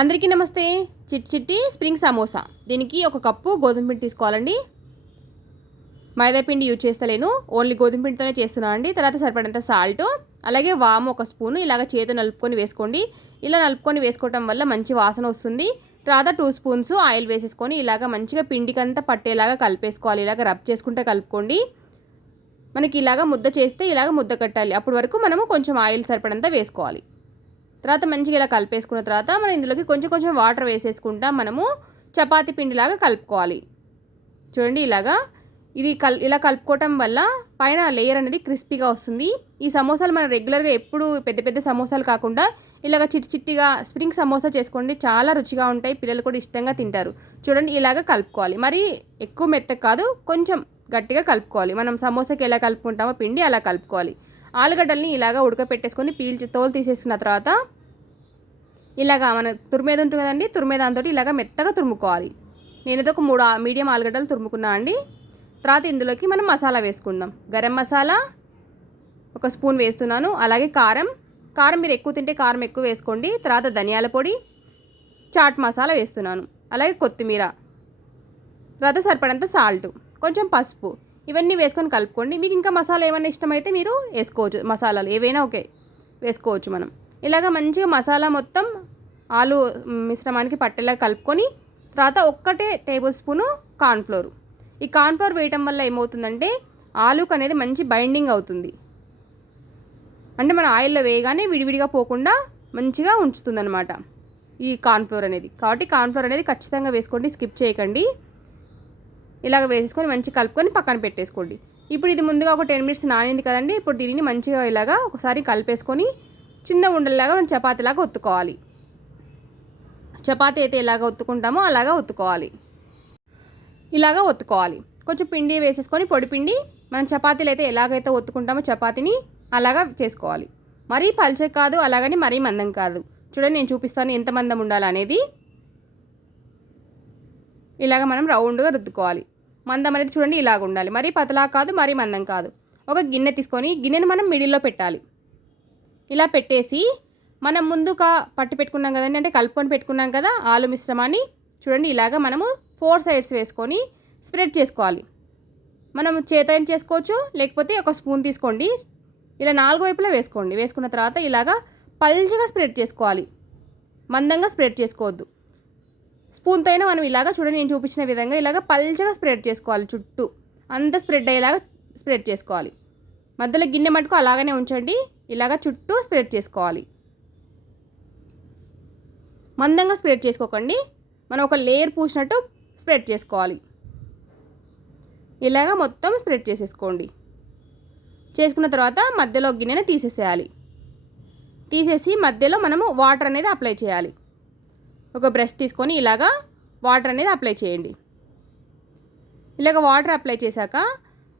అందరికీ నమస్తే. చిట్టి చిట్టి స్ప్రింగ్ సమోసా. దీనికి ఒక కప్పు గోధుమ పిండి తీసుకోవాలండి. మైదా పిండి యూజ్ చేస్తలేను. ఓన్లీ గోధుమ పిండితోనే చేస్తున్నాను అండి. తర్వాత సరిపడంత సాల్ట్ అలాగే వాము ఒక స్పూను ఇలాగ చేతి నలుపుకొని వేసుకోండి. ఇలా నలుపుకొని వేసుకోవటం వల్ల మంచి వాసన వస్తుంది. తర్వాత టూ స్పూన్స్ ఆయిల్ వేసేసుకొని ఇలాగ మంచిగా పిండికంతా పట్టేలాగా కలిపేసుకోవాలి. ఇలాగ రబ్ చేసుకుంటే కలుపుకోండి. మనకి ఇలాగ ముద్ద చేస్తే ఇలాగ ముద్ద కట్టాలి. అప్పటి వరకు మనము కొంచెం ఆయిల్ సరిపడంతా వేసుకోవాలి. తర్వాత మంచిగా ఇలా కలిపేసుకున్న తర్వాత మనం ఇందులోకి కొంచెం కొంచెం వాటర్ వేసేసుకుంటా మనము చపాతీ పిండిలాగా కలుపుకోవాలి. చూడండి ఇలాగా. ఇది కల్ ఇలా కలుపుకోవటం వల్ల పైన లేయర్ అనేది క్రిస్పీగా వస్తుంది. ఈ సమోసాలు మనం రెగ్యులర్గా ఎప్పుడు పెద్ద పెద్ద సమోసాలు కాకుండా ఇలాగ చిట్టి చిట్టిగా స్ప్రింగ్ సమోసా చేసుకోండి. చాలా రుచిగా ఉంటాయి. పిల్లలు కూడా ఇష్టంగా తింటారు. చూడండి ఇలాగ కలుపుకోవాలి. మరి ఎక్కువ మెత్తగా కాదు కొంచెం గట్టిగా కలుపుకోవాలి. మనం సమోసాకి ఎలా కలుపుకుంటామో పిండి అలా కలుపుకోవాలి. ఆలుగడ్డల్ని ఇలాగా ఉడకపెట్టేసుకొని పీల్చి తోలు తీసేసుకున్న తర్వాత ఇలాగ మన తురిమేది ఉంటుంది కదండి తురిమే దాంతో ఇలాగ మెత్తగా తురుముకోవాలి. నేనైతే ఒక మూడు ఆ- మీడియం ఆలుగడ్డలు తురుముకున్నా అండి. తర్వాత ఇందులోకి మనం మసాలా వేసుకుందాం. గరం మసాలా ఒక స్పూన్ వేస్తున్నాను. అలాగే కారం. కారం మీరు ఎక్కువ తింటే కారం ఎక్కువ వేసుకోండి. తర్వాత ధనియాల పొడి చాట్ మసాలా వేస్తున్నాను. అలాగే కొత్తిమీర. తర్వాత సరిపడంత సాల్ట్. కొంచెం పసుపు. ఇవన్నీ వేసుకొని కలుపుకోండి. మీకు ఇంకా మసాలా ఏమైనా ఇష్టమైతే మీరు వేసుకోవచ్చు. మసాలాలు ఏవైనా ఓకే వేసుకోవచ్చు మనం. ఇలాగ మంచిగా మసాలా మొత్తం ఆలు మిశ్రమానికి పట్టేలా కలుపుకొని తర్వాత ఒక్కటే టేబుల్ స్పూను కార్న్ఫ్లోర్ ఈ కార్న్ఫ్లోర్ వేయటం వల్ల ఏమవుతుందంటే ఆలుకు అనేది మంచి బైండింగ్ అవుతుంది. అంటే మన ఆయిల్లో వేయగానే విడివిడిగా పోకుండా మంచిగా ఉంచుతుందన్నమాట ఈ కార్న్ఫ్లోర్ అనేది. కాబట్టి కార్న్ఫ్లోర్ అనేది ఖచ్చితంగా వేసుకోండి స్కిప్ చేయకండి. ఇలాగ వేసేసుకొని మంచిగా కలుపుకొని పక్కన పెట్టేసుకోండి. ఇప్పుడు ఇది ముందుగా ఒక టెన్ మినిట్స్ నానింది కదండి ఇప్పుడు దీనిని మంచిగా ఇలాగా ఒకసారి కలిపేసుకొని చిన్న ఉండల్లాగా మనం చపాతీలాగా ఒత్తుకోవాలి. చపాతీ అయితే ఎలాగ ఒత్తుకుంటామో అలాగా ఒత్తుకోవాలి. ఇలాగా ఒత్తుకోవాలి. కొంచెం పిండి వేసేసుకొని పొడి పిండి మనం చపాతీలు అయితే ఎలాగైతే ఒత్తుకుంటామో చపాతీని అలాగా చేసుకోవాలి. మరీ పల్చ కాదు అలాగని మరీ మందం కాదు. చూడండి నేను చూపిస్తాను ఎంత మందం ఉండాలనేది. ఇలాగ మనం రౌండ్గా రుద్దుకోవాలి. మందం అనేది చూడండి ఇలాగ ఉండాలి. మరీ పతలా కాదు మరీ మందం కాదు. ఒక గిన్నె తీసుకొని గిన్నెను మనం మిడిల్లో పెట్టాలి. ఇలా పెట్టేసి మనం ముందుగా పట్టి పెట్టుకున్నాం కదండి అంటే కలుపుకొని పెట్టుకున్నాం కదా ఆలు మిశ్రమాన్ని. చూడండి ఇలాగ మనము ఫోర్ సైడ్స్ వేసుకొని స్ప్రెడ్ చేసుకోవాలి. మనం చేత చేసుకోవచ్చు? లేకపోతే ఒక స్పూన్ తీసుకోండి. ఇలా నాలుగు వైపులా వేసుకోండి. వేసుకున్న తర్వాత ఇలాగా పల్చగా స్ప్రెడ్ చేసుకోవాలి. మందంగా స్ప్రెడ్ చేసుకోవద్దు. స్పూన్తో అయినా మనం ఇలాగా చూడండి నేను చూపించిన విధంగా ఇలాగ పల్చగా స్ప్రెడ్ చేసుకోవాలి చుట్టూ. అంత స్ప్రెడ్ అయ్యేలాగా స్ప్రెడ్ చేసుకోవాలి. మధ్యలో గిన్నె మటుకు అలాగనే ఉంచండి ఇలాగ చుట్టూ స్ప్రెడ్ చేసుకోవాలి. మందంగా స్ప్రెడ్ చేసుకోకండి మనం ఒక లేయర్ పూసినట్టు స్ప్రెడ్ చేసుకోవాలి. ఇలాగ మొత్తం స్ప్రెడ్ చేసేసుకోండి. చేసుకున్న తర్వాత మధ్యలో గిన్నెను తీసేసేయాలి. తీసేసి మధ్యలో మనము వాటర్ అనేది అప్లై చేయాలి. ఒక బ్రష్ తీసుకొని ఇలాగా వాటర్ అనేది అప్లై చేయండి. ఇలాగ వాటర్ అప్లై చేశాక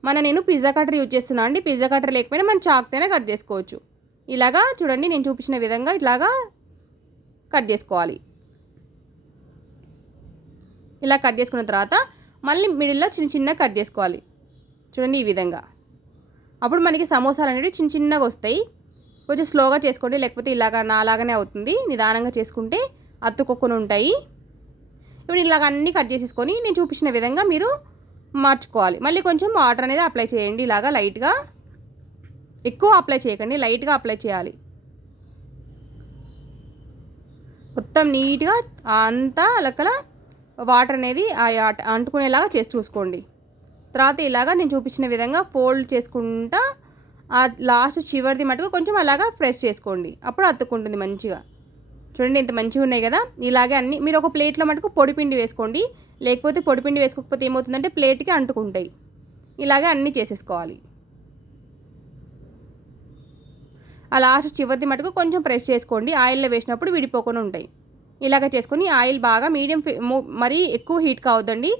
మన నేను పిజ్జా కటర్ యూజ్ చేస్తున్నా అండి. పిజ్జా కటర్ లేకపోయినా మనం చాక్తోనే కట్ చేసుకోవచ్చు. ఇలాగా చూడండి నేను చూపించిన విధంగా ఇలాగా కట్ చేసుకోవాలి. ఇలా కట్ చేసుకున్న తర్వాత మళ్ళీ మిడిల్లో చిన్న చిన్న కట్ చేసుకోవాలి. చూడండి ఈ విధంగా. అప్పుడు మనకి సమోసాలు అనేవి చిన్న చిన్నగా వస్తాయి. కొంచెం స్లోగా చేసుకోండి లేకపోతే ఇలాగా నాలాగానే అవుతుంది. నిదానంగా చేసుకుంటే అత్తుకొక్కుని ఉంటాయి ఇప్పుడు ఇలాగ అన్నీ కట్ చేసేసుకొని నేను చూపించిన విధంగా మీరు మార్చుకోవాలి. మళ్ళీ కొంచెం వాటర్ అనేది అప్లై చేయండి. ఇలాగా లైట్గా ఎక్కువ అప్లై చేయకండి. లైట్గా అప్లై చేయాలి. మొత్తం నీట్గా అంతా లెక్కల వాటర్ అనేది అంటుకునేలాగా చేసి చూసుకోండి. తర్వాత ఇలాగా నేను చూపించిన విధంగా ఫోల్డ్ చేసుకుంటా ఆ లాస్ట్ చివరిది మటుకు కొంచెం అలాగా ప్రెస్ చేసుకోండి. అప్పుడు అతుక్కుంటుంది మంచిగా. చూడండి ఇంత మంచిగా ఉన్నాయి కదా. ఇలాగే అన్ని మీరు ఒక ప్లేట్లో మటుకు పొడిపిండి వేసుకోండి. లేకపోతే పొడిపిండి వేసుకోకపోతే ఏమవుతుందంటే ప్లేట్కి అంటుకుంటాయి. ఇలాగే అన్నీ చేసేసుకోవాలి. ఆ లాస్ట్ చివరిది మటుకు కొంచెం ప్రెస్ చేసుకోండి. ఆయిల్లో వేసినప్పుడు విడిపోకుండా ఉంటాయి. ఇలాగ చేసుకొని ఆయిల్ బాగా మీడియం మరీ ఎక్కువ హీట్ కావద్దండి.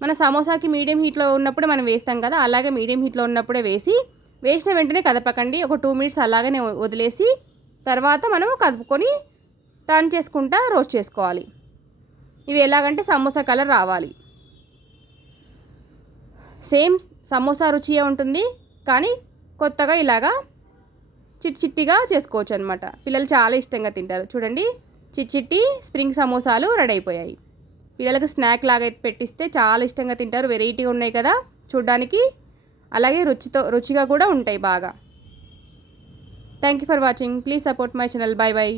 మన సమోసాకి మీడియం హీట్లో ఉన్నప్పుడు మనం వేస్తాం కదా అలాగే మీడియం హీట్లో ఉన్నప్పుడే వేసి వేసిన వెంటనే కదపకండి. ఒక టూ మినిట్స్ అలాగనే వదిలేసి తర్వాత మనం కదుపుకొని టర్న్ చేసుకుంటా రోస్ట్ చేసుకోవాలి. ఇవి ఎలాగంటే సమోసా కలర్ రావాలి. సేమ్ సమోసా రుచియే ఉంటుంది కానీ కొత్తగా ఇలాగా చిట్ చిట్టిగా చేసుకోవచ్చు అనమాట పిల్లలు చాలా ఇష్టంగా తింటారు. చూడండి చిట్టి స్ప్రింగ్ సమోసాలు రెడీ అయిపోయాయి. పిల్లలకు స్నాక్ లాగా అయితే పెట్టిస్తే చాలా ఇష్టంగా తింటారు. వెరైటీగా ఉన్నాయి కదా చూడడానికి. అలాగే రుచితో రుచిగా కూడా ఉంటాయి బాగా. Thank you for watching please support my channel bye bye